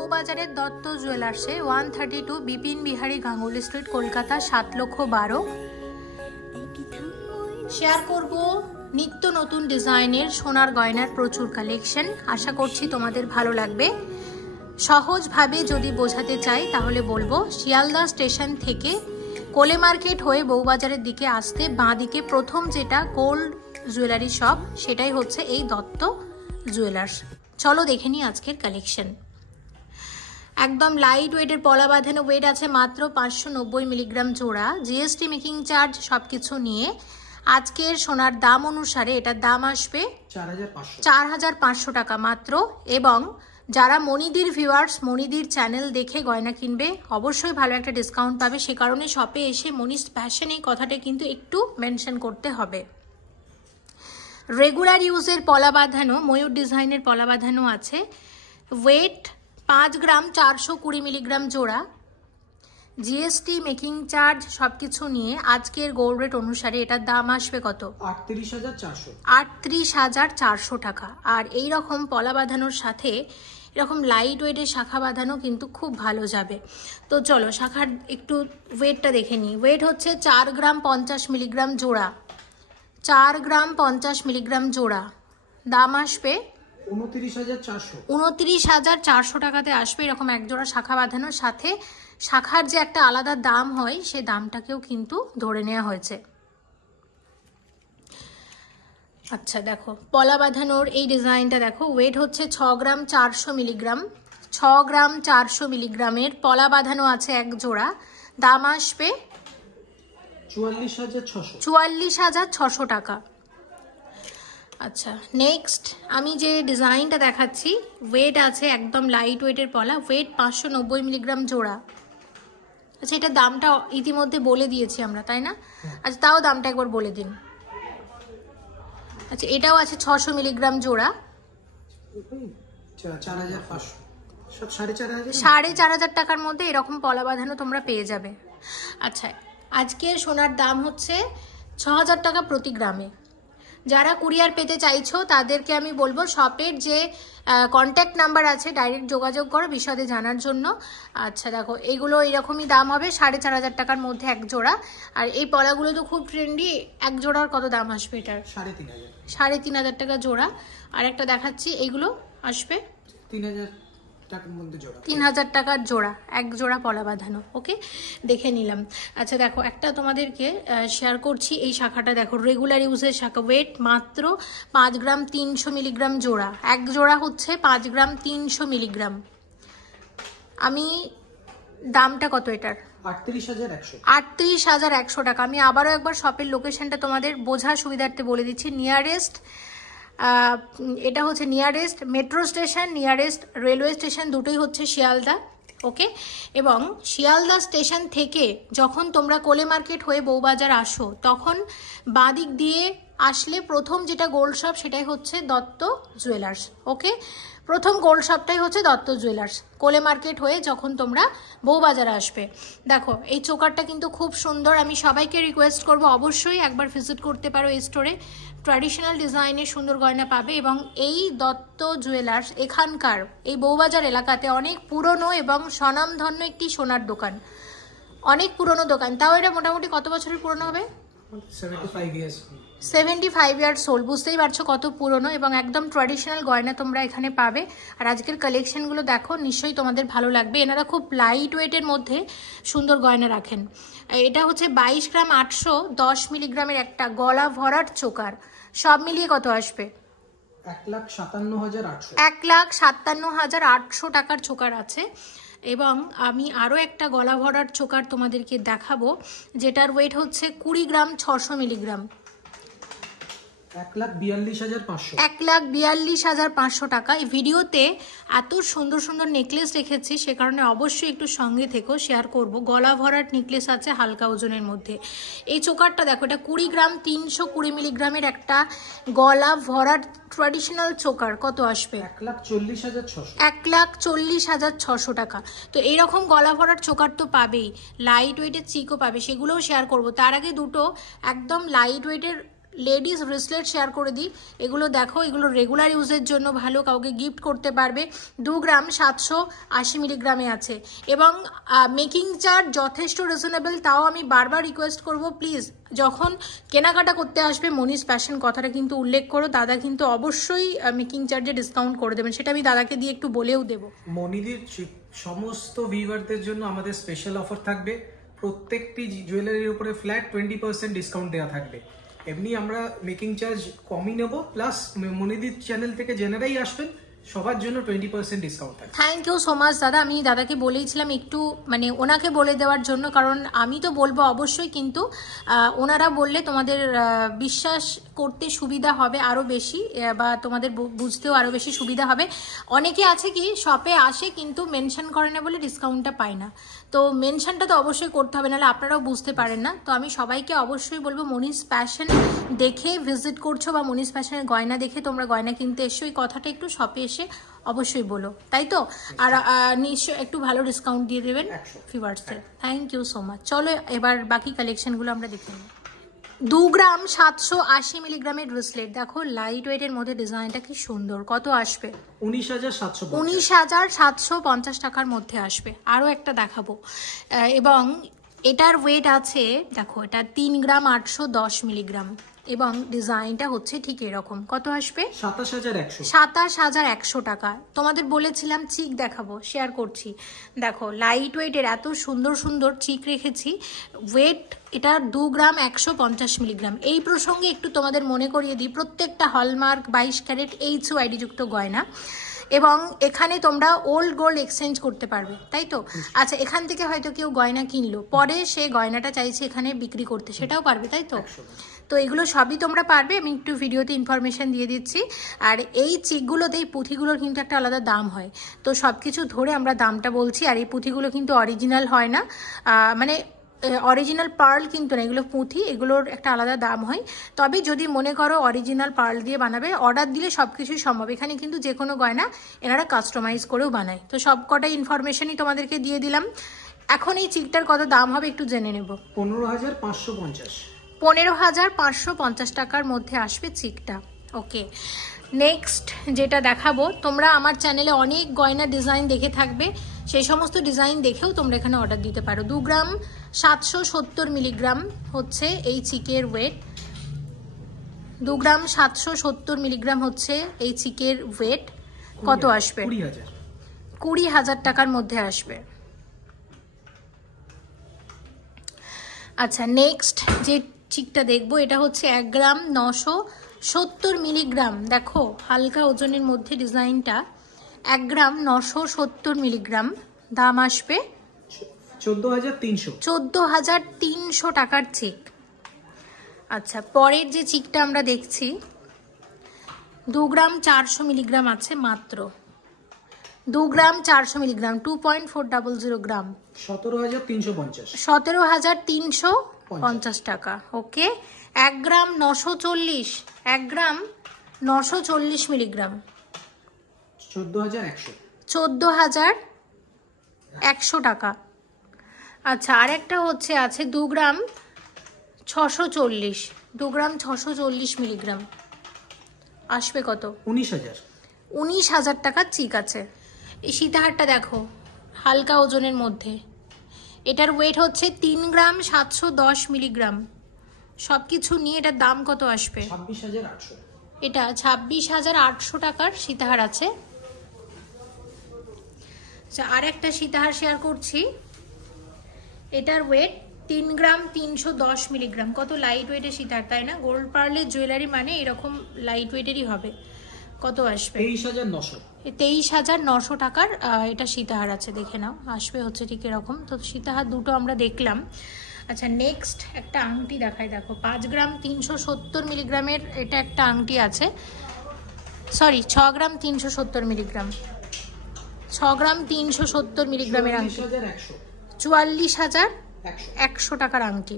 বউবাজারের Dutta জুয়েলার্সে 132 Bipin Bihari Ganguly street, Kolkata 7,12,000। Share করব নিত্য নতুন ডিজাইনের সোনার গয়নার প্রচুর কালেকশন। আশা করছি তোমাদের ভালো লাগবে। সহজভাবে যদি বোঝাতে চাই তাহলে বলবো, শিয়ালদা স্টেশন থেকে কোলে মার্কেট হয়ে বউবাজারের দিকে আসতে বাঁ দিকে প্রথম যেটা গোল্ড জুয়েলারি শপ, সেটাই হচ্ছে এই দত্ত জুয়েলার্স। চলো দেখে নিই আজকের কালেকশন। একদম লাইট ওয়েটের পলা বাঁধানো, ওয়েট আছে মাত্র 590 মিলিগ্রাম জোড়া। জিএসটি মেকিং চার্জ সবকিছু নিয়ে আজকের সোনার দাম অনুসারে এটার দাম আসবে 4,500 টাকা মাত্র। এবং যারা মনিদির ভিউয়ার্স, মনিদির চ্যানেল দেখে গয়না কিনবে অবশ্যই ভালো একটা ডিসকাউন্ট পাবে। সে কারণে শপে এসে মনিস ফ্যাশন এই কথাটা কিন্তু একটু মেনশন করতে হবে। রেগুলার ইউজের পলা বাঁধানো, ময়ূর ডিজাইনের পলা বাঁধানো আছে। ওয়েট 5 গ্রাম 420 মিলিগ্রাম জোড়া। জিএসটি মেকিং চার্জ সবকিছু নিয়ে আজকের গোল্ড রেট অনুসারে এটার দাম আসবে কত? 38,400 টাকা। আর এই রকম পলা বাঁধানোর সাথে এরকম লাইট ওয়েটের শাখা বাঁধানো কিন্তু খুব ভালো যাবে। তো চলো শাখার একটু ওয়েটটা দেখে নিই। ওয়েট হচ্ছে 4 গ্রাম 50 মিলিগ্রাম জোড়া। 4 গ্রাম 50 মিলিগ্রাম জোড়া। দাম আসবে 29,400 টাকাতে আসবে। এরকম এক জোড়া শাখা বাঁধানোর সাথে শাখার যে একটা আলাদা দাম হয়, সে দামটাকেও কিন্তু ধরে নেওয়া হয়েছে। আচ্ছা দেখো পলা বাঁধানোর এই ডিজাইনটা দেখো। ওয়েট হচ্ছে 6 গ্রাম 400 মিলিগ্রাম। 6 গ্রাম 400 মিলিগ্রামের পলা বাঁধানো আছে এক জোড়া। দাম আসবে 44,600 টাকা। আচ্ছা নেক্সট আমি যে ডিজাইনটা দেখাচ্ছি, ওয়েট আছে একদম লাইট ওয়েটের পলা। ওয়েট 590 মিলিগ্রাম জোড়া। আচ্ছা এটার দামটা ইতিমধ্যে বলে দিয়েছি আমরা, তাই না? আচ্ছা তাও দামটা একবার বলে দিন। আচ্ছা এটাও আছে 600 মিলিগ্রাম জোড়া। 4,500 টাকার মধ্যে এরকম পলা বাঁধানো তোমরা পেয়ে যাবে। আচ্ছা আজকের সোনার দাম হচ্ছে 6,000 টাকা প্রতি গ্রামে। যারা কুরিয়ার পেতে চাইছো তাদেরকে আমি বলবো শপের যে কন্ট্যাক্ট নাম্বার আছে ডাইরেক্ট যোগাযোগ করো বিশদে জানার জন্য। আচ্ছা দেখো এগুলো এরকমই দাম হবে 4,500 টাকার মধ্যে এক জোড়া। আর এই পলাগুলো তো খুব ট্রেন্ডি। এক জোড়ার কত দাম আসবে এটার? 3,500 টাকা জোড়া। আর একটা দেখাচ্ছি, এইগুলো আসবে 3,000 টাকার জোড়া, এক জোড়া পলা বাঁধানো। ওকে দেখে নিলাম। আচ্ছা দেখো একটা তোমাদেরকে শেয়ার করছি। এই শাখাটা দেখো রেগুলার ইউজের শাখা। ওয়েট মাত্র 5 গ্রাম 300 মিলিগ্রাম জোড়া। এক জোড়া হচ্ছে 5 গ্রাম 300 মিলিগ্রাম। আমি দামটা কত এটার? 38,100 টাকা। আমি আবারও একবার শপের লোকেশনটা তোমাদের বোঝার সুবিধার্থে বলে দিচ্ছি। নিয়ারেস্ট এটা হচ্ছে nearest metro station, nearest railway station, দুটোই হচ্ছে শিয়ালদা। ওকে এবং শিয়ালদা স্টেশন থেকে যখন তোমরা কোলে মার্কেট হয়ে বউবাজার আসো, তখন বাঁ দিক দিয়ে আসলে প্রথম যেটা গোল্ড শপ সেটাই হচ্ছে দত্ত জুয়েলার্স। ওকে প্রথম গোল্ড শপটাই হচ্ছে দত্ত জুয়েলার্স, কোলে মার্কেট হয়ে যখন তোমরা বউবাজারে আসবে। দেখো এই চোকারটা কিন্তু খুব সুন্দর। আমি সবাইকে রিকোয়েস্ট করব অবশ্যই একবার ভিজিট করতে পারো এই স্টোরে। ট্র্যাডিশনাল ডিজাইনের সুন্দর গয়না পাবে। এবং এই দত্ত জুয়েলার্স এখানকার এই বউবাজার এলাকাতে অনেক পুরনো এবং স্বনামধন্য একটি সোনার দোকান। অনেক পুরনো দোকান। তাও এটা মোটামুটি কত বছরের পুরনো হবে? 75 ইয়ার্স ওল্ড। বুঝতেই পারছো কত পুরনো। এবং একদম ট্র্যাডিশনাল গয়না তোমরা এখানে পাবে। আর আজকের কালেকশনগুলো দেখো, নিশ্চয়ই তোমাদের ভালো লাগবে। এনারা খুব লাইট ওয়েটের মধ্যে সুন্দর গয়না রাখেন। এটা হচ্ছে 22 গ্রাম 810 মিলিগ্রামের একটা গলা ভরাট চোকার। সব মিলিয়ে কত আসবে? 1,57,800 টাকার চোকার আছে। এবং আমি আরও একটা গলা ভরাট চোকার তোমাদেরকে দেখাবো, যেটার ওয়েট হচ্ছে 20 গ্রাম 600 মিলিগ্রাম। 1,42,500 টাকা। এই ভিডিওতে এত সুন্দর সুন্দর নেকলেস রেখেছি, সে কারণে অবশ্যই একটু সঙ্গে থেকেও শেয়ার করব। গলা ভরাট নেকলেস আছে হালকা ওজনের মধ্যে। এই চোকারটা দেখো, এটা 20 গ্রাম 320 মিলিগ্রামের একটা গলা ভরাট ট্র্যাডিশনাল চোকার। কত আসবে? 1,40,600 টাকা। তো এইরকম গলা ভরাট চোকার তো পাবেই, লাইট ওয়েটের চিকও পাবে, সেগুলোও শেয়ার করব। তার আগে দুটো একদম লাইট ওয়েটের লেডিস ব্রেসলেট শেয়ার করে দিই, এগুলো দেখো, এগুলো রেগুলার ইউজের জন্য ভালো, কাউকে গিফট করতে পারবে। 2 গ্রাম 780 মিলিগ্রামে আছে এবং মেকিং চার্জ যথেষ্ট রিজনেবল। তাও আমি বারবার রিকোয়েস্ট করব, প্লিজ যখন কেনাকাটা করতে আসবে মনিস ফ্যাশন কথাটা কিন্তু উল্লেখ করো, দাদা কিন্তু অবশ্যই মেকিং চার্জে ডিসকাউন্ট করে দেবেন, সেটা আমি দাদাকে দিয়ে একটু বলেও দেবো। মনিদির সমস্ত ভিউয়ারদের জন্য আমাদের স্পেশাল অফার থাকবে, প্রত্যেকটি জুয়েলারির উপরে ফ্ল্যাট 20% ডিসকাউন্ট দেওয়া থাকবে। এমনি আমরা মেকিং চার্জ কমই নেব, প্লাস মনিদির চ্যানেল থেকে জেনারেই আসবেন সবার জন্য 20% ডিসকাউন্ট থাকবে। থ্যাংক ইউ সো মাচ দাদা। আমি দাদাকে বলেইছিলাম একটু মানে ওনাকে বলে দেওয়ার জন্য, কারণ আমি তো বলবো অবশ্যই, কিন্তু ওনারা বললে তোমাদের বিশ্বাস করতে সুবিধা হবে আরও বেশি, বা তোমাদের বুঝতেও আরও বেশি সুবিধা হবে। অনেকে আছে কি শপে আসে কিন্তু মেনশন করে না বলে ডিসকাউন্টটা পায় না, তো মেনশনটা তো অবশ্যই করতে হবে, নাহলে আপনারাও বুঝতে পারেন না। তো আমি সবাইকে অবশ্যই বলবো মনিস ফ্যাশন দেখে ভিজিট করছো বা মনিস ফ্যাশনের গয়না দেখে তোমরা গয়না কিনতে এসছো, এই কথাটা একটু শপে এসে অবশ্যই বলো, তাই তো? আর নিশ্চয় একটু ভালো ডিসকাউন্ট দিয়ে দেবেন ভিউয়ার্সদের। Thank you so much. চলো এবার বাকি কালেকশনগুলো আমরা দেখে নিই। 2 গ্রাম 780 মিলিগ্রামের ব্রেসলেট দেখো, লাইট ওয়েটের মধ্যে ডিজাইনটা কি সুন্দর। কত আসবে? 19,750 টাকার মধ্যে আসবে। আরও একটা দেখাবো, এবং এটার ওয়েট আছে দেখো, এটা 3 গ্রাম 810 মিলিগ্রাম এবং ডিজাইনটা হচ্ছে ঠিক এরকম। কত আসবে? 27,100 টাকা। তোমাদের বলেছিলাম চিক দেখাবো, শেয়ার করছি। দেখো লাইট ওয়েটের এত সুন্দর সুন্দর চিক রেখেছি। ওয়েট এটা 2 গ্রাম 150 মিলিগ্রাম। এই প্রসঙ্গে একটু তোমাদের মনে করিয়ে দিই, প্রত্যেকটা হলমার্ক 22 ক্যারেট HOID যুক্ত গয়না, এবং এখানে তোমরা ওল্ড গোল্ড এক্সচেঞ্জ করতে পারবে, তাই তো? আচ্ছা, এখান থেকে হয়তো কেউ গয়না কিনলো, পরে সে গয়নাটা চাইছে এখানে বিক্রি করতে, সেটাও পারবে, তাই তো? তো এগুলো সবই তোমরা পারবে, আমি একটু ভিডিওতে ইনফরমেশন দিয়ে দিচ্ছি। আর এই চিকগুলোতে, এই পুঁথিগুলোর কিন্তু একটা আলাদা দাম হয়, তো সব কিছু ধরে আমরা দামটা বলছি। আর এই পুঁথিগুলো কিন্তু অরিজিনাল হয় না, মানে অরিজিনাল পার্ল কিন্তু না, এগুলো পুঁথি, এগুলোর একটা আলাদা দাম হয়। তবে যদি মনে করো অরিজিনাল পার্ল দিয়ে বানাবে, অর্ডার দিলে সব কিছুই সম্ভব। এখানে কিন্তু যে কোনো গয়না এনারা কাস্টমাইজ করেও বানায়। তো সব কটা ইনফরমেশনই তোমাদেরকে দিয়ে দিলাম। এখন এই চিকটার কত দাম হবে একটু জেনে নেব। 15,550 টাকার মধ্যে আসবে চিকটা। ওকে, নেক্সট যেটা দেখাবো, তোমরা আমার চ্যানেলে অনেক গয়না ডিজাইন দেখে থাকবে, সেই সমস্ত ডিজাইন দেখেও তোমরা এখানে অর্ডার দিতে পারো। 2 গ্রাম 770 মিলিগ্রাম হচ্ছে এই চিকের ওয়েট। 2 গ্রাম 770 মিলিগ্রাম হচ্ছে এই চিকের ওয়েট। কত আসবে? 20,000 টাকার মধ্যে আসবে। আচ্ছা, নেক্সট যে চিকটা দেখবো, এটা হচ্ছে 1 গ্রাম 970 মিলিগ্রাম। দেখো হালকা ওজনের মধ্যে ডিজাইনটা, 1 গ্রাম 970 মিলিগ্রাম, দাম আসবে 14,300 টাকার চিক। আচ্ছা, পরের যে চিকটা আমরা দেখছি 2 গ্রাম 400 মিলিগ্রাম আছে মাত্র। 2 গ্রাম 400 মিলিগ্রাম, 2.400 গ্রাম, 17,350 টাকা। ওকে, 1 গ্রাম 940, 1 গ্রাম 940 মিলিগ্রাম, 14,100 টাকা। আচ্ছা, আরেকটা হচ্ছে আছে 2 গ্রাম 640, 2 গ্রাম 640 মিলিগ্রাম, আসবে কত? 19,000 টাকার চিক আছে। এই সীতাহারটা দেখো, হালকা ওজনের মধ্যে, এটার ওয়েট হচ্ছে 3 গ্রাম 710 মিলিগ্রাম। সব কিছু নিয়ে এটার দাম কত আসবে? 26,800। এটা 26,800 টাকার সীতাহার আছে। আচ্ছা, আর একটা সীতাহার শেয়ার করছি, এটার ওয়েট 3 গ্রাম 310 মিলিগ্রাম। কত লাইট ওয়েটের সীতাহার, তাই না? গোল্ড পার্লের জুয়েলারি মানে এরকম লাইট ওয়েটেরই হবে। কত আসবে? 23,900। 23,900 টাকার এটা সীতাহার আছে, দেখে নাও, আসবে হচ্ছে ঠিক এরকম। তো সীতাহার দুটো আমরা দেখলাম। আচ্ছা, নেক্সট একটা আংটি দেখাই। দেখো 5 গ্রাম 370 মিলিগ্রামের এটা একটা আংটি আছে, সরি 6 গ্রাম 370 মিলিগ্রাম, 6 গ্রাম 370 মিলিগ্রামের আংটি, 44,100 টাকার আংটি।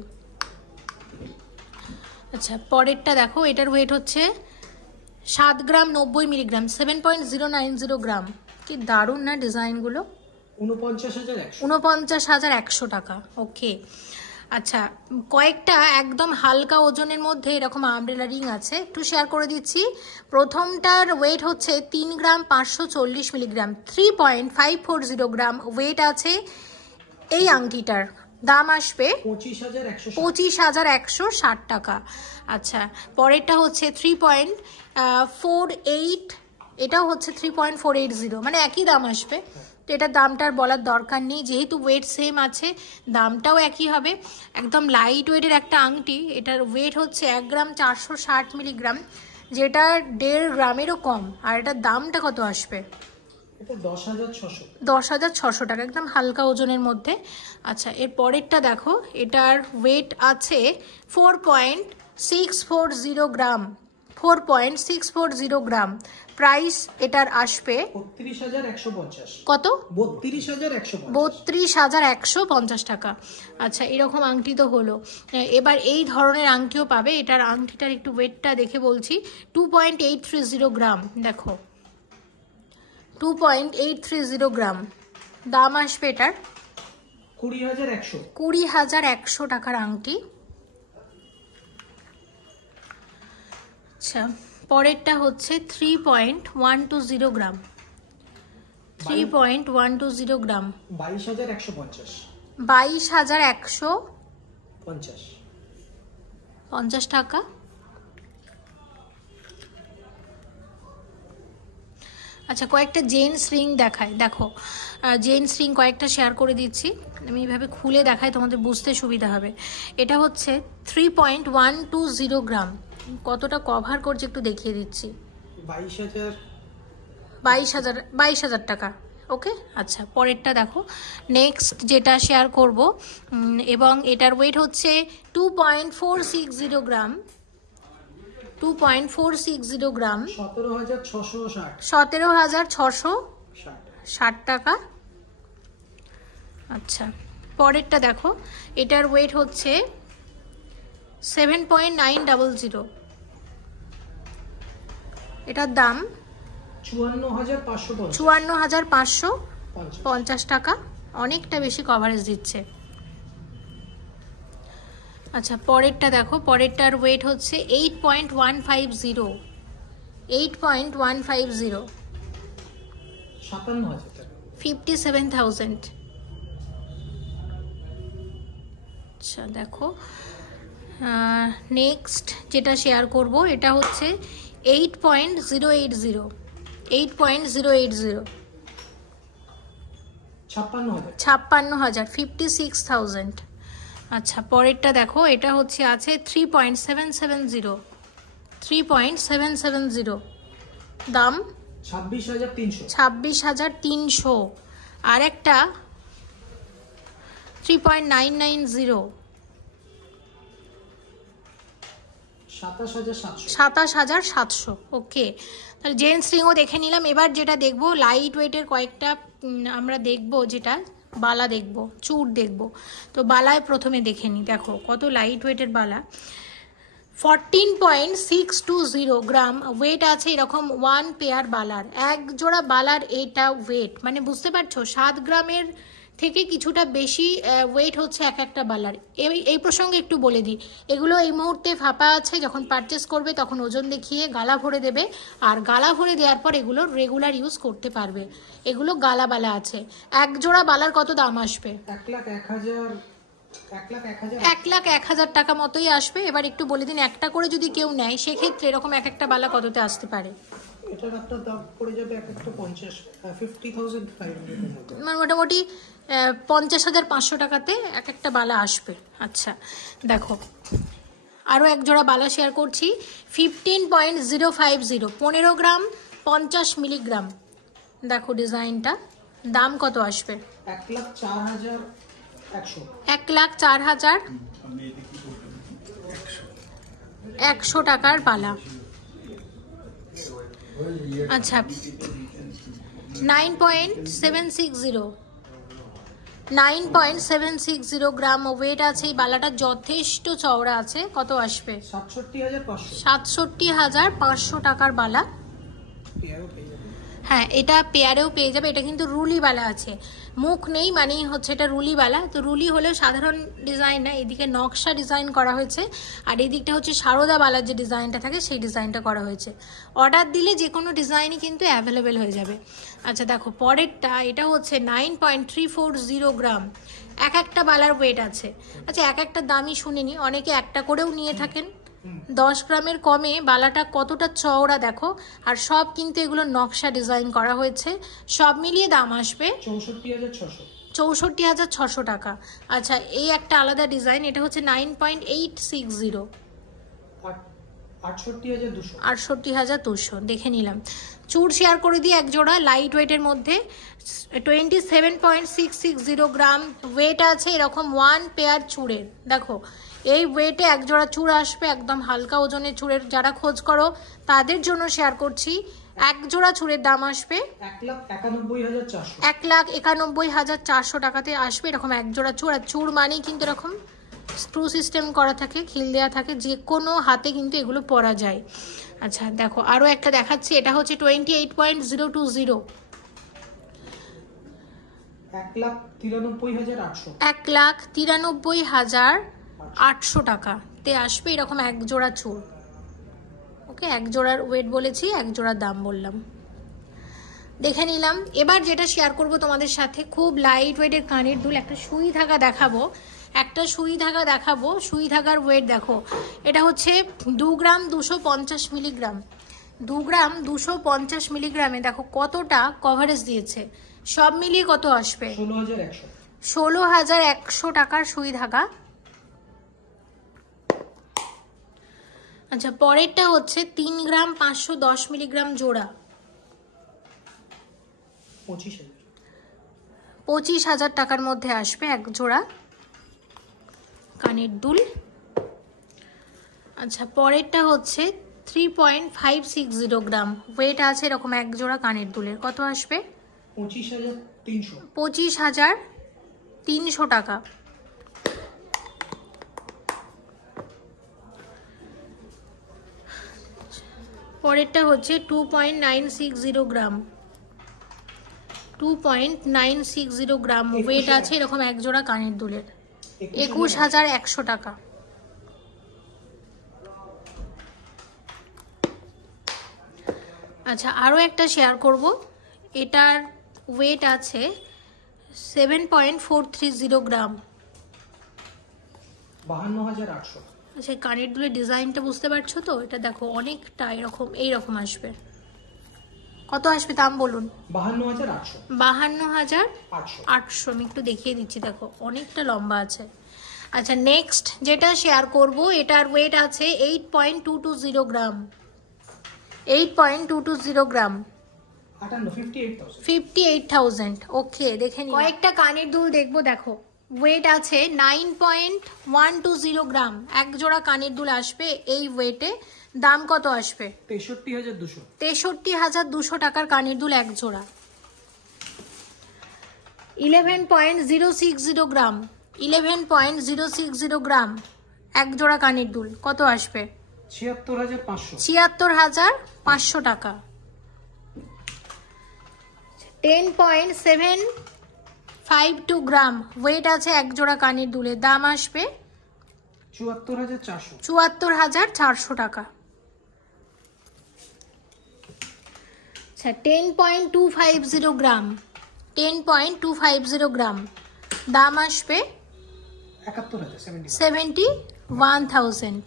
আচ্ছা, পরেরটা দেখো, এটার ওয়েট হচ্ছে 7 গ্রাম 90 মিলিগ্রাম, 7.090 গ্রাম। কি দারুণ না ডিজাইনগুলো? 49,100। 49,100 টাকা। ওকে, আচ্ছা, কয়েকটা একদম হালকা ওজনের মধ্যে এরকম আমব্রেলা রিং আছে, একটু শেয়ার করে দিচ্ছি। প্রথমটার ওয়েট হচ্ছে 3 গ্রাম 540 মিলিগ্রাম, 3.540 গ্রাম ওয়েট আছে। এই আংটিটার দাম আসবে 25,160 টাকা। আচ্ছা, পরেরটা হচ্ছে 3.48, এটাও হচ্ছে 3.480, মানে একই দাম আসবে। তো এটার দামটার বলার দরকার নেই, যেহেতু ওয়েট সেম আছে দামটাও একই হবে। একদম লাইট ওয়েটের একটা আংটি, এটার ওয়েট হচ্ছে 1 গ্রাম 460 মিলিগ্রাম, যেটা 1.5 গ্রামেরও কম। আর এটার দামটা কত আসবে? 10,600 টাকা, একদম হালকা ওজনের মধ্যে। আচ্ছা, এর পরেরটা দেখো, এটার ওয়েট আছে 4.640 গ্রাম, 4.640 গ্রাম। প্রাইস এটার আসবে 32,150। কত? 32,150 টাকা। আচ্ছা, এরকম আংটি তো হলো। এবার এই ধরনের আংটিও পাবে। এটার আংটিটার একটু ওয়েটটা দেখে বলছি, 2.830 গ্রাম। দেখো, 2.830 গ্রাম। দাম আসবে এটার 20,100 টাকার আংটি। আচ্ছা, পরেরটা হচ্ছে 3.120 গ্রাম, 3.120 গ্রাম, 22,150 টাকা। আচ্ছা, কয়েকটা জেন্টস রিং দেখায়, দেখো জেন্টস রিং কয়েকটা শেয়ার করে দিচ্ছি, আমি এইভাবে খুলে দেখাই, তোমাদের বুঝতে সুবিধা হবে। এটা হচ্ছে 3.120 গ্রাম, কতটা কভার করছে একটু দেখিয়ে দিচ্ছি, 22,000 টাকা। ওকে, আচ্ছা, পরেরটা দেখো, নেক্সট যেটা শেয়ার করব, এবং এটার ওয়েট হচ্ছে 2.460 গ্রাম, 2.460 গ্রাম, 17,660 টাকা। আচ্ছা, পরেরটা দেখো, এটার ওয়েট হচ্ছে 7.900, এটার দাম 54,550 টাকা, অনেকটা বেশি কভারেজ দিচ্ছে। আচ্ছা, পরেরটা দেখো, পরেরটার ওয়েট হচ্ছে 8.150, 57,000, আচ্ছা দেখো, নেক্সট যেটা শেয়ার করব, এটা হচ্ছে 8.080, 56,000, 56,000। আচ্ছা, পরেরটা দেখো, এটা হচ্ছে আছে 3.770, দাম 26,300। আর একটা 3.990, 27,700। ওকে, তাহলে জেন্টস রিংও দেখে নিলাম। এবার যেটা দেখবো, লাইট ওয়েটের কয়েকটা আমরা দেখবো, যেটা বালা দেখবো, চূড় দেখবো। তো বালায় প্রথমে দেখে নিই, দেখো কত লাইট ওয়েটের বালা, 14.620 গ্রাম ওয়েট আছে। এরকম 1 পেয়ার বালার, এক জোড়া বালার এটা ওয়েট, মানে বুঝতে পারছো 7 গ্রামের থেকে কিছুটা বেশি ওয়েট হচ্ছে এক একটা বালার। এই প্রসঙ্গে একটু বলে দিই, এগুলো এই মুহূর্তে ফাঁপা আছে, যখন পারচেস করবে তখন ওজন দেখিয়ে গালা ভরে দেবে, আর গালা ভরে দেওয়ার পর এগুলো রেগুলার ইউজ করতে পারবে। এগুলো গালা বালা আছে। এক জোড়া বালার কত দাম আসবে? 1,01,000 টাকা মতোই আসবে। এবার একটু বলে দিন, একটা করে যদি কেউ নেয় সেক্ষেত্রে এরকম এক একটা বালা কততে আসতে পারে? এটার একটা দাম পড়ে যাবে এক একটা 50,500, মানে মোটামুটি 50,500 টাকাতে এক একটা বালা আসবে। আচ্ছা দেখো, আরও এক জোড়া বালা শেয়ার করছি, 15.050, 15 গ্রাম 50 মিলিগ্রাম। দেখো ডিজাইনটা, দাম কত আসবে? 1,04,100 টাকার বালা। আচ্ছা, 9.760 গ্রাম ওয়েট আছে। এই বালাটা যথেষ্ট চওড়া আছে, কত আসবে? 67,500, 67,500 টাকার বালা। হ্যাঁ, এটা পেয়ারেও পেয়ে যাবে। এটা কিন্তু রুলিওয়ালা আছে, মুখ নেই মানেই হচ্ছে এটা রুলিওয়ালা। তো রুলি হলেও সাধারণ ডিজাইন না, এদিকে নকশা ডিজাইন করা হয়েছে, আর এই দিকটা হচ্ছে সারদাওয়ালার যে ডিজাইনটা থাকে সেই ডিজাইনটা করা হয়েছে। অর্ডার দিলে যে কোনো ডিজাইনই কিন্তু অ্যাভেলেবেল হয়ে যাবে। আচ্ছা দেখো পরেরটা, এটা হচ্ছে 9.340 গ্রাম। একটা বালার ওয়েট আছে। আচ্ছা এক একটা দামই শুনিনি, অনেকে একটা করেও নিয়ে থাকেন। 10 গ্রামের কমে বালাটা কতটা চওড়া দেখো, আর সব কিন্তু এগুলো নকশা ডিজাইন করা হয়েছে। সব মিলিয়ে দাম আসবে 64,600 টাকা। আচ্ছা এই একটা আলাদা ডিজাইন, এটা হচ্ছে 9.860, 68,200 দেখে নিলাম। চুড় শেয়ার করে দিই এক জোড়া লাইট ওয়েটের মধ্যে, 27.660 গ্রাম ওয়েট আছে। এরকম 1 পেয়ার চুড়ের দেখো, এই ওয়েটে এক জোড়া চুড় আসবে, একদম হালকা ওজনের চুড়ের যারা খোঁজ করো তাদের জন্য শেয়ার করছি। এক জোড়া চুড়ের দাম আসবে 1,91,400 টাকাতে আসবে এরকম এক জোড়া চুড়। আর চুড় মানেই কিন্তু এরকম স্ক্রু সিস্টেম করা থাকে, খিল দেওয়া থাকে, যে কোনো হাতে কিন্তু এগুলো পরা যায়। আচ্ছা দেখো আরও একটা দেখাচ্ছি, এটা হচ্ছে 28.020, 1,93,800 টাকাতে আসবে এরকম এক জোড়া চুড়। ওকে, এক জোড়ার ওয়েট বলেছি, এক জোড়ার দাম বললাম, দেখে নিলাম। এবার যেটা শেয়ার করব তোমাদের সাথে, খুব লাইট ওয়েটের কানের দুল, একটা সুই ধাগা দেখাবো, সুই ধাগার ওয়েট দেখো, এটা হচ্ছে 2 গ্রাম 250 মিলিগ্রাম, 2 গ্রাম 250 মিলিগ্রামে দেখো কতটা কভারেজ দিয়েছে। সব মিলিয়ে কত আসবে? 16,100 টাকার সুই ধাগা। আচ্ছা পরেরটা হচ্ছে 3 গ্রাম 510 মিলিগ্রাম জোড়া, 25,000 টাকার মধ্যে আসবে এক জোড়া কানের দুল। আচ্ছা পরেরটা হচ্ছে 3.560 গ্রাম ওয়েট আছে এরকম এক জোড়া কানের দুলের, কত আসবে? 25,300 টাকা। পরেরটা হচ্ছে 2.960 গ্রাম, 2.960 গ্রাম ওয়েট আছে এরকম এক জোড়া কানের দুলের, 21,100 টাকা। আচ্ছা আরও একটা শেয়ার করব, এটার ওয়েট আছে 7.430 গ্রাম, 52,800। আচ্ছা কানের দুলের ডিজাইনটা বুঝতে পারছো তো? এটা দেখো অনেকটা এরকম এইরকম আসবে, কত আসবে দাম বলুন? 52,800। আমি একটু দেখিয়ে দিচ্ছি, দেখো অনেকটা লম্বা আছে। আচ্ছা নেক্সট যেটা শেয়ার করব, এটার ওয়েট আছে 8.220 গ্রাম, 8.220 গ্রাম, 58,000। ওকে দেখে নিই, কয়েকটা কানের দুল দেখবো। দেখো ওয়েট আছে 9.120 গ্রাম, এক জোড়া কানের দুল আসবে এই ওয়েটে, দাম কত আসবে? 63,200 টাকার কানের দুল এক জোড়া। 11.060 গ্রাম, 11.060 গ্রাম এক জোড়া কানের দুল, কত আসবে? 76,500 টাকা। 10.752 গ্রাম ওয়েট আছে এক জোড়া কানের দুলের, দাম আসবে 74,400 টাকা। আচ্ছা 10.250 গ্রাম, 10.250 গ্রাম দাম আসবে 71,000।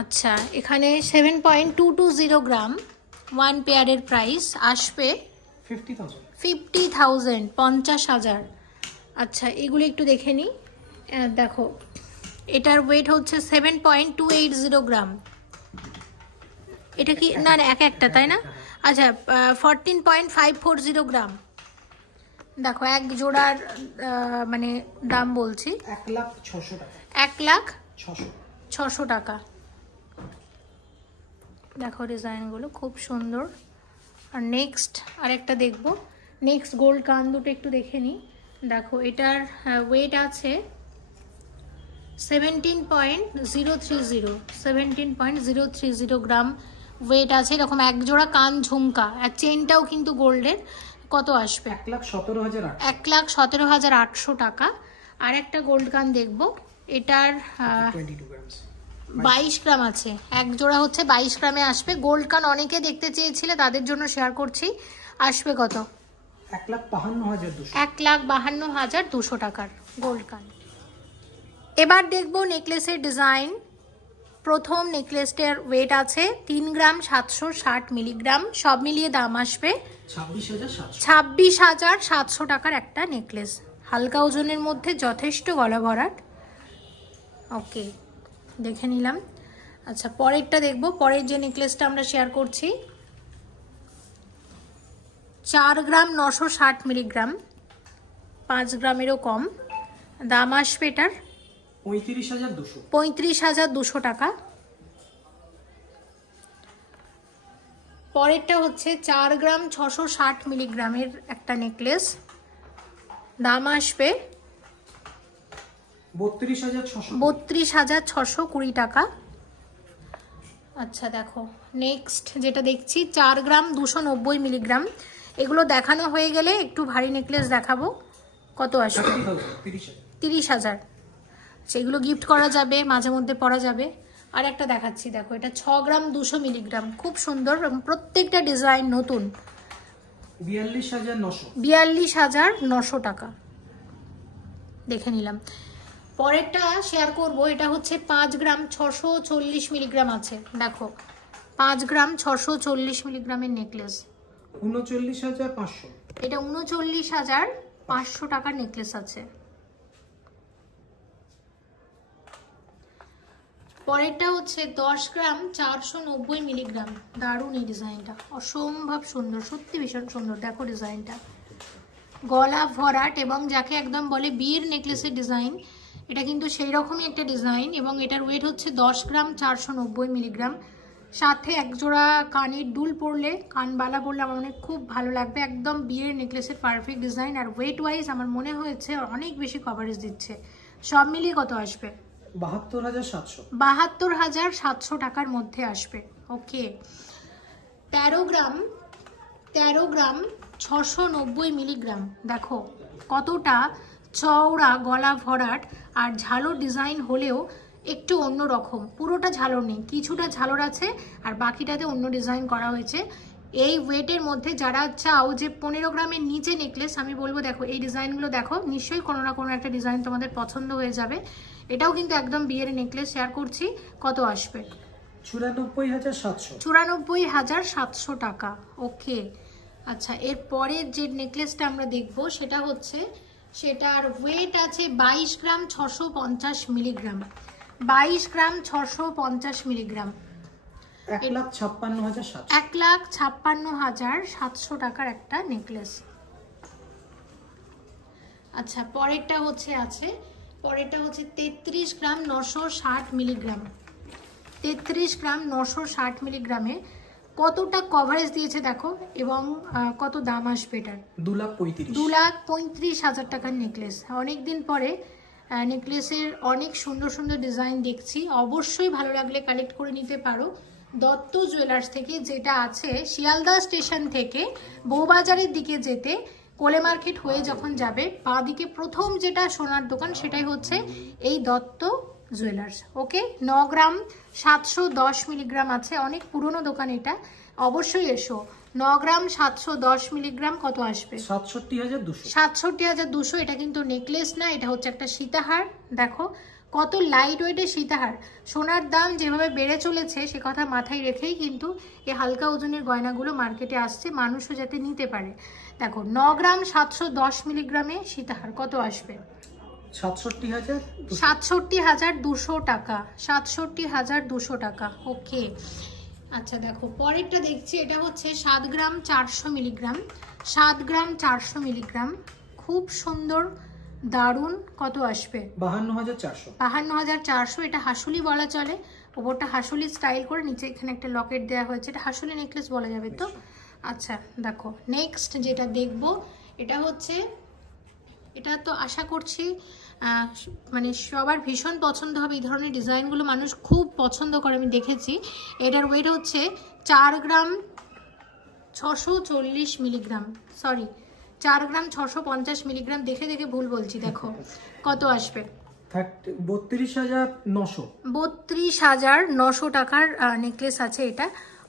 আচ্ছা এখানে 7.220 গ্রাম 1 পেয়ারের প্রাইস আসবে 50,000, 50,000। আচ্ছা এগুলো একটু দেখে নিই। দেখো এটার ওয়েট হচ্ছে 7.280 গ্রাম, এটা কি না একটা তাই না? আচ্ছা 14.540 গ্রাম। দেখো এক জোড়ার মানে দাম বলছি 1,06,000 টাকা। দেখো ডিজাইনগুলো খুব সুন্দর। আর নেক্সট আরেকটা দেখবো, নেক্সট গোল্ড কান দুটো একটু দেখে নিই। দেখো এটার ওয়েট আছে 17.030 গ্রাম ওয়েট আছে এরকম এক জোড়া কান ঝুমকা, আর চেনটাও কিন্তু গোল্ডের। কত আসবে? 1,17,800 টাকা। আর একটা গোল্ড কান দেখবো, এটার 22 গ্রাম আছে, এক জোড়া হচ্ছে 22 গ্রামে আসবে। গোল্ড কান অনেকে দেখতে চেয়েছিলে, তাদের জন্য শেয়ার করছি। আসবে কত? 1,52,200 টাকার গোল্ড কান। এবার দেখবো নেকলেসের ডিজাইন। প্রথম নেকলেসটার ওয়েট আছে 3 গ্রাম 760 মিলিগ্রাম, সব মিলিয়ে দাম আসবে 26,700 টাকার একটা নেকলেস। হালকা ওজনের মধ্যে যথেষ্ট গলা ভরাট। ওকে, দেখে নিলাম। আচ্ছা, পরেরটা দেখবো। পরের যে নেকলেসটা আমরা শেয়ার করছি 4 গ্রাম 960 মিলিগ্রাম, 5 গ্রামেরও কম। দাম আসবে এটার 35,200 টাকা। পরেরটা হচ্ছে 4 গ্রাম 660 মিলিগ্রামের একটা নেকলেস, দাম আসবে 32,620 টাকা। আচ্ছা দেখো, নেক্সট যেটা দেখছি 4 গ্রাম 290 মিলিগ্রাম। এগুলো দেখানো হয়ে গেলে একটু ভারী নেকলেস দেখাবো। কত আসবে? 30,000। সেগুলো গিফট করা যাবে, মাঝে মধ্যে পরা যাবে। আর একটা দেখাচ্ছি, দেখো এটা 6 গ্রাম 200 মিলিগ্রাম, খুব সুন্দর, প্রত্যেকটা ডিজাইন নতুন। 42,900 টাকা। দেখে নিলাম। পরেরটা শেয়ার করব, এটা হচ্ছে 5 গ্রাম 640 মিলিগ্রাম আছে। দেখো 5 গ্রাম 640 মিলিগ্রামের নেকলেস, 39,500। এটা 39,500 টাকার নেকলেস আছে। পরেরটা হচ্ছে 10 গ্রাম 490 মিলিগ্রাম। দারুণ এই ডিজাইনটা, অসম্ভব সুন্দর, সত্যি ভীষণ সুন্দর। দেখো ডিজাইনটা, গলা ভরাট এবং যাকে একদম বলে বিয়ের নেকলেসের ডিজাইন, এটা কিন্তু সেই রকমই একটা ডিজাইন। এবং এটার ওয়েট হচ্ছে 10 গ্রাম 490 মিলিগ্রাম। সাথে একজোড়া কানের দুল পরলে, কানবালা পরলে আমার মনে খুব ভালো লাগবে। একদম বিয়ের নেকলেসের পারফেক্ট ডিজাইন। আর ওয়েট ওয়াইজ আমার মনে হয়েছে অনেক বেশি কভারেজ দিচ্ছে। সব মিলিয়ে কত আসবে? 72,700 টাকার মধ্যে আসবে। ওকে, 13 গ্রাম 690 মিলিগ্রাম। দেখো কতটা চওড়া গলা ভরাট, আর ঝালর ডিজাইন হলেও একটু অন্য রকম। পুরোটা ঝালর নেই, কিছুটা ঝালর আছে, আর বাকিটাতে অন্য ডিজাইন করা হয়েছে। এই ওয়েটের মধ্যে যারা চাও যে 15 গ্রামের নিচে নেকলেস, আমি বলবো দেখো এই ডিজাইনগুলো দেখো, নিশ্চয়ই কোনো না কোনো একটা ডিজাইন তোমাদের পছন্দ হয়ে যাবে। এটাও কিন্তু একদম বিয়ের নেকলেস শেয়ার করছি। কত আসবে? 94,700 টাকা। ওকে, আচ্ছা এর পরের যে নেকলেসটা আমরা দেখবো সেটা হচ্ছে, সেটার ওয়েট আছে 22 গ্রাম 650 মিলিগ্রাম। 22 গ্রাম 650 মিলিগ্রাম, 1,56,700 টাকার একটা নেকলেস। আচ্ছা পরেরটা হচ্ছে 33 গ্রাম 960 মিলিগ্রাম। 33 গ্রাম 960 মিলিগ্রামে কতটা কভারেজ দিয়েছে দেখো, এবং কত দাম আসবে এটার? 2,35,000 টাকার নেকলেস। অনেকদিন পরে নেকলেসের অনেক সুন্দর সুন্দর ডিজাইন দেখছি। অবশ্যই ভালো লাগলে কালেক্ট করে নিতে পারো দত্ত জুয়েলার্স থেকে, যেটা আছে শিয়ালদা স্টেশন থেকে বউবাজারের দিকে যেতে, কোলে মার্কেট হয়ে যখন যাবে বাঁ দিকে প্রথম যেটা সোনার দোকান, সেটাই হচ্ছে এই দত্ত জুয়েলার্স। ওকে, 9 গ্রাম 710 মিলিগ্রাম আছে, অনেক পুরনো দোকান এটা, অবশ্যই এসো। 9 গ্রাম 710 মিলিগ্রাম কত আসবে? 67,200। এটা কিন্তু নেকলেস না, এটা হচ্ছে একটা সীতাহার। দেখো কত লাইট ওয়েটের সীতাহার। সোনার দাম যেভাবে বেড়ে চলেছে সে কথা মাথায় রেখেই কিন্তু এই হালকা ওজনের গয়নাগুলো মার্কেটে আসছে, মানুষও যাতে নিতে পারে। দেখো 9 গ্রাম 710 মিলিগ্রামে সীতাহার কত আসবে? 67,200 টাকা। 67,200 টাকা। ওকে, আচ্ছা দেখো পরেরটা দেখছি, এটা হচ্ছে 7 গ্রাম 400 মিলিগ্রাম। 7 গ্রাম 400 মিলিগ্রাম, খুব সুন্দর, দারুণ। কত আসবে? 52,400। 52,400। এটা হাসুলি বলা চলে, ওপরটা হাসুলি স্টাইল করে, নিচে এখানে একটা লকেট দেওয়া হয়েছে, এটা হাসুলি নেকলেস বলা যাবে তো। আচ্ছা দেখো নেক্সট যেটা দেখবো, এটা হচ্ছে, এটা তো আশা করছি মানে সবার ভীষণ পছন্দ হবে এই ধরনের ডিজাইনগুলো, মানুষ খুব পছন্দ করে, আমি দেখেছি। এটার ওয়েট হচ্ছে 4 গ্রাম 640 মিলিগ্রাম, সরি 4 গ্রাম 650 মিলিগ্রাম, দেখে দেখে ভুল বলছি। দেখো কত আসবে, 32,900 টাকার নেকলেস আছে। এটা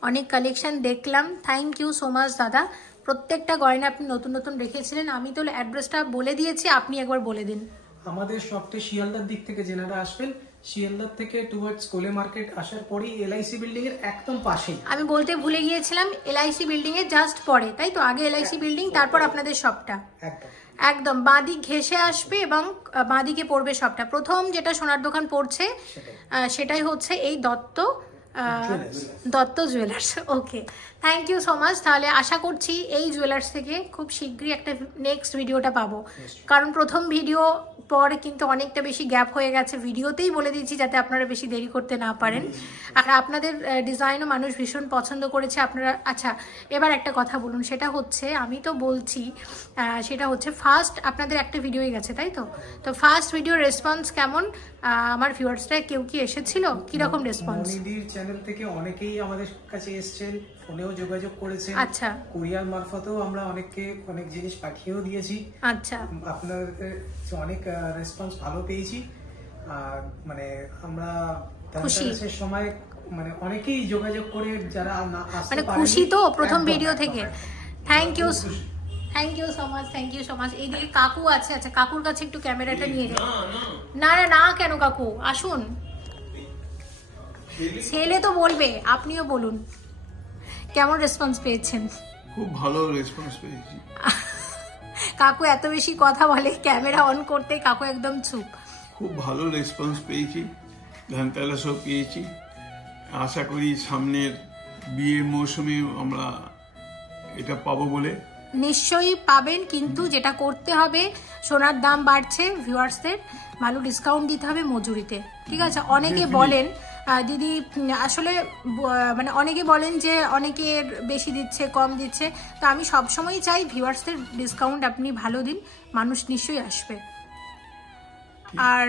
অনেক কালেকশন দেখলাম, থ্যাংক ইউ সো মাচ দাদা। প্রত্যেকটা গয়না আপনি নতুন নতুন রেখেছিলেন। আমি তো অ্যাড্রেসটা বলে দিয়েছি, আপনি একবার বলে দিন। আমাদের শপটি শিয়ালদার দিক থেকে যেনারা আসবেন, শিয়ালদার থেকে টুয়ার্ডস কোলে মার্কেট আসার পরেই এলআইসি বিল্ডিং এর একদম পাশেই। আমি বলতে ভুলে গিয়েছিলাম, এলআইসি বিল্ডিং এর জাস্ট পরে, তাই তো? আগে এলআইসি বিল্ডিং, তারপর আপনাদের শপটা। একদম বাঁদিক ঘেসে আসবে এবং বাঁদিকে পড়বে শপটা। প্রথম যেটা সোনার দোকান পড়ছে সেটাই হচ্ছে এই Dutta jewellers. Okay, thank you so much. তাহলে আশা করছি এই জুয়েলার্স থেকে খুব শীঘ্রই একটা নেক্সট ভিডিওটা পাবো, কারণ প্রথম ভিডিও পরে কিন্তু অনেকটা বেশি গ্যাপ হয়ে গেছে। ভিডিওতেই বলে দিচ্ছি যাতে আপনারা বেশি দেরি করতে না পারেন। আর আপনাদের ডিজাইনও মানুষ ভীষণ পছন্দ করেছে আপনারা। আচ্ছা, এবার একটা কথা বলুন, সেটা হচ্ছে, আমি তো বলছি সেটা হচ্ছে ফার্স্ট আপনাদের একটা ভিডিওই গেছে, তাই তো? তো ফার্স্ট ভিডিওর রেসপন্স কেমন? আমার ভিউয়ার্সরা কেউ কি এসেছিল, কিরকম রেসপন্স? মনিদির চ্যানেল থেকে অনেকেই আমাদের কাছে এসেছেন, ফোনেও যোগাযোগ করেছেন। আচ্ছা, কুরিয়ার মারফতেও আমরা অনেককে অনেক জিনিস পাঠিয়েও দিয়েছি। আচ্ছা, আপনাদের অনেক রেসপন্স ভালো পেয়েছি। মানে আমরা ধনতেরাসের সময় মানে অনেকেই যোগাযোগ করে যারা মানে খুশি তো প্রথম ভিডিও থেকে। Thank you, thank you so much, thank you so much. এইদিকে কাকু আছে, আচ্ছা কাকুর কাছে একটু ক্যামেরাটা নিয়ে যান। না না না, কেন কাকু, আসুন। ছেলে তো বলবে, আপনিও বলুন কেমন রেসপন্স পেয়েছেন? খুব ভালো রেসপন্স পেয়েছি। কাকু এত বেশি কথা বলে, ক্যামেরা অন করতে কাকু একদম চুপ। খুব ভালো রেসপন্স পেয়েছি, ধনতেরাসও পেয়েছি। আশা করি সামনের বিয়ের মৌসুমে আমরা এটা পাবো বলে। নিশ্চয়ই পাবেন, কিন্তু যেটা করতে হবে, সোনার দাম বাড়ছে, ভিউয়ার্সদের ভালো ডিসকাউন্ট দিতে হবে মজুরিতে, ঠিক আছে? অনেকে বলেন দিদি, আসলে মানে অনেকে বলেন যে অনেকের বেশি দিচ্ছে, কম দিচ্ছে। তো আমি সবসময় চাই ভিউয়ার্সদের ডিসকাউন্ট আপনি ভালো দিন, মানুষ নিশ্চয়ই আসবে। আর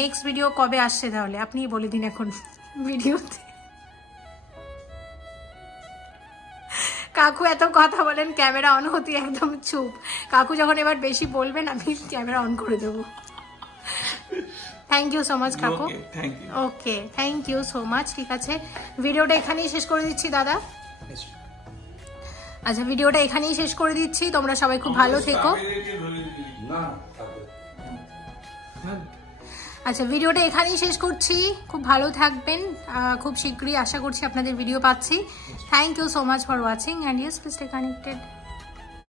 নেক্সট ভিডিও কবে আসছে তাহলে আপনি বলে দিন এখন ভিডিওতে। কাকু এত কথা বলেন, ক্যামেরা অন হতে একদম চুপ। কাকু যখন এবার বেশি বলবেন আমি ক্যামেরা অন করে দেবো। থ্যাংক ইউ সো মাচ কাকু। ওকে, থ্যাংক ইউ সো মাচ। ঠিক আছে, ভিডিওটা এখানেই শেষ করে দিচ্ছি দাদা। আচ্ছা, ভিডিওটা এখানেই শেষ করে দিচ্ছি। তোমরা সবাই খুব ভালো থেকো। আচ্ছা, ভিডিওটা এখানেই শেষ করছি। খুব ভালো থাকবেন, খুব শীঘ্রই আশা করছি আপনাদের ভিডিও পাচ্ছি। Thank you so much for watching, and yes, please stay connected.